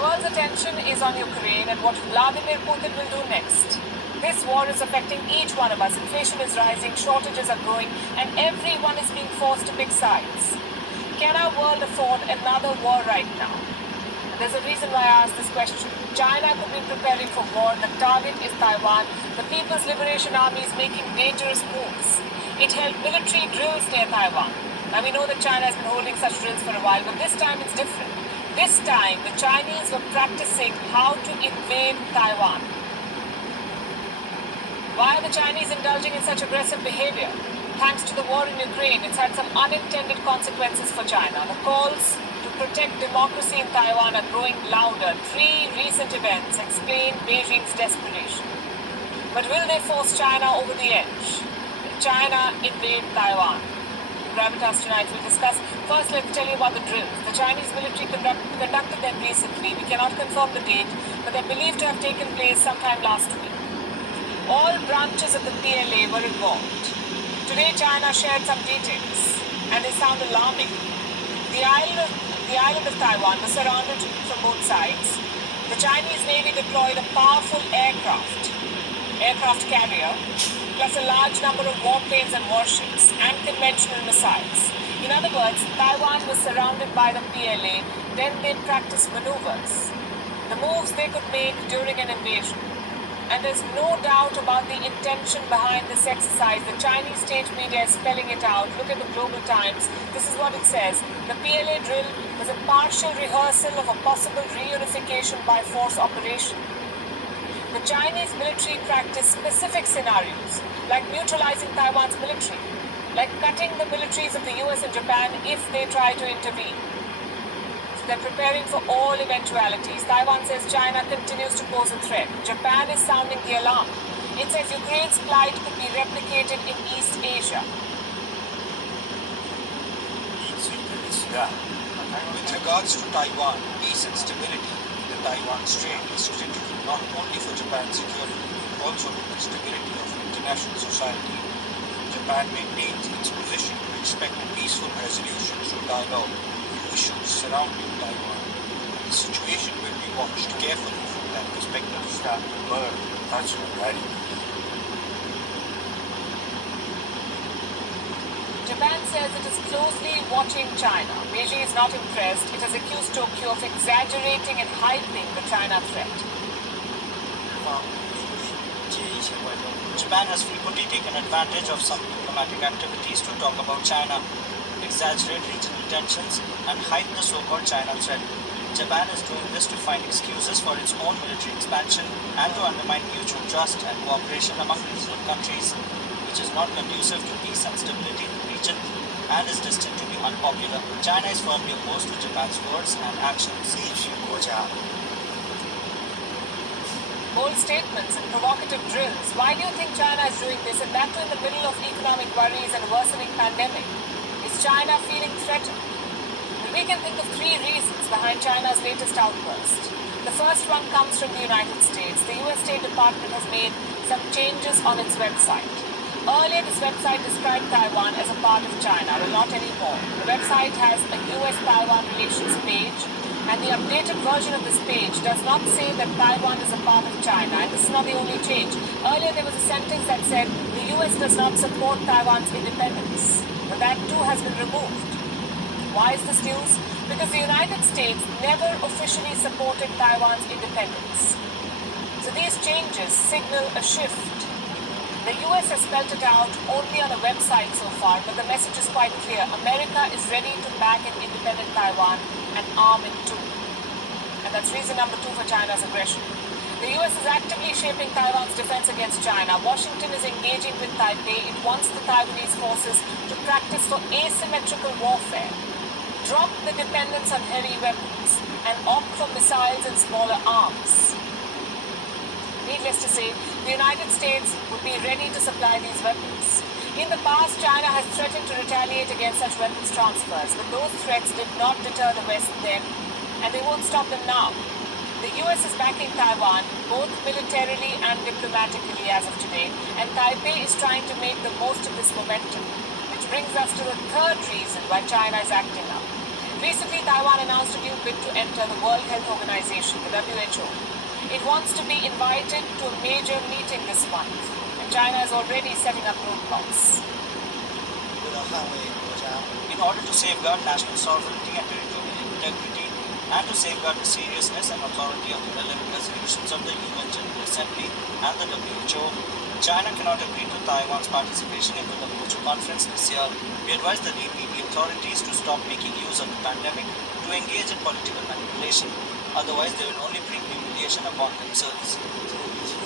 The world's attention is on Ukraine and what Vladimir Putin will do next. This war is affecting each one of us. Inflation is rising, shortages are growing, and everyone is being forced to pick sides. Can our world afford another war right now? There's a reason why I asked this question. China could be preparing for war. The target is Taiwan. The People's Liberation Army is making dangerous moves. It held military drills near Taiwan. Now we know that China has been holding such drills for a while, but this time it's different. This time the Chinese were practicing how to invade Taiwan. Why are the Chinese indulging in such aggressive behavior? Thanks to the war in Ukraine, it's had some unintended consequences for China. The calls to protect democracy in Taiwan are growing louder. 3 recent events explain Beijing's desperation. But will they force China over the edge? Will China invade Taiwan? In Gravitas tonight we'll discuss. First, let's tell you about the drills. The Chinese military conducted them recently. We cannot confirm the date, but they're believed to have taken place sometime last week. All branches of the PLA were involved. Today, China shared some details, and they sound alarming. The island of Taiwan was surrounded from both sides. The Chinese Navy deployed a powerful aircraft carrier, plus a large number of warplanes and warships, and conventional missiles. In other words, Taiwan was surrounded by the PLA, then they practiced maneuvers, the moves they could make during an invasion. And there's no doubt about the intention behind this exercise. The Chinese state media is spelling it out. Look at the Global Times. This is what it says. The PLA drill was a partial rehearsal of a possible reunification by force operation. The Chinese military practiced specific scenarios, like neutralizing Taiwan's military, like cutting the militaries of the US and Japan if they try to intervene. They're preparing for all eventualities. Taiwan says China continues to pose a threat. Japan is sounding the alarm. It says Ukraine's plight could be replicated in East Asia. With regards to Taiwan, peace and stability in the Taiwan Strait is critical not only for Japan's security, but also for the stability of international society. Japan maintains its position to expect a peaceful resolution through dialogue issues surrounding Taiwan. The situation will be watched carefully from that perspective. Japan says it is closely watching China. Beijing is not impressed. It has accused Tokyo of exaggerating and hyping the China threat. Japan has frequently taken advantage of some diplomatic activities to talk about China, exaggerate regional tensions, and hype the so-called China threat. Japan is doing this to find excuses for its own military expansion and to undermine mutual trust and cooperation among regional countries, which is not conducive to peace and stability in the region and is destined to be unpopular. China is firmly opposed to Japan's words and actions. Bold statements and provocative drills. Why do you think China is doing this, and that too in the middle of economic worries and worsening pandemic? Is China feeling threatened? Well, we can think of 3 reasons behind China's latest outburst. The first one comes from the United States. The US State Department has made some changes on its website. Earlier, this website described Taiwan as a part of China, but not anymore. The website has a US-Taiwan relations page, and the updated version of this page does not say that Taiwan is a part of China, and this is not the only change. Earlier, there was a sentence that said the US does not support Taiwan's independence. But that too has been removed. Why is this news? Because the United States never officially supported Taiwan's independence. So these changes signal a shift. The US has spelled it out only on a website so far, but the message is quite clear. America is ready to back an independent Taiwan and arm it too. And that's reason number 2 for China's aggression. The US is actively shaping Taiwan's defense against China. Washington is engaging with Taipei. It wants the Taiwanese forces to practice for asymmetrical warfare, drop the dependence on heavy weapons, and opt for missiles and smaller arms. Needless to say, the United States would be ready to supply these weapons. In the past, China has threatened to retaliate against such weapons transfers, but those threats did not deter the West then, and they won't stop them now. The US is backing Taiwan, both militarily and diplomatically as of today, and Taipei is trying to make the most of this momentum, which brings us to the third reason why China is acting up. Recently, Taiwan announced a new bid to enter the World Health Organization, the WHO. It wants to be invited to a major meeting this month, and China is already setting up roadblocks. 为了捍卫国家 In order to safeguard national sovereignty and territorial integrity, and to safeguard the seriousness and authority of the relevant resolutions of the UN General Assembly and the WHO, China cannot agree to Taiwan's participation in the WHO conference this year. We advise the DPP authorities to stop making use of the pandemic to engage in political manipulation. Otherwise, they will only bring humiliation upon themselves. 这个疫情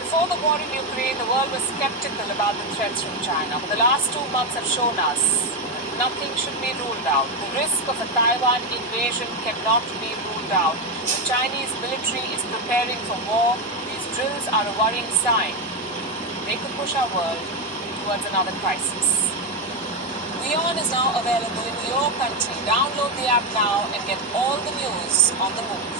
Before the war in Ukraine, the world was skeptical about the threats from China, but the last 2 months have shown us that nothing should be ruled out. The risk of a Taiwan invasion cannot be ruled out. The Chinese military is preparing for war. These drills are a worrying sign. They could push our world towards another crisis. WION is now available in your country. Download the app now and get all the news on the move.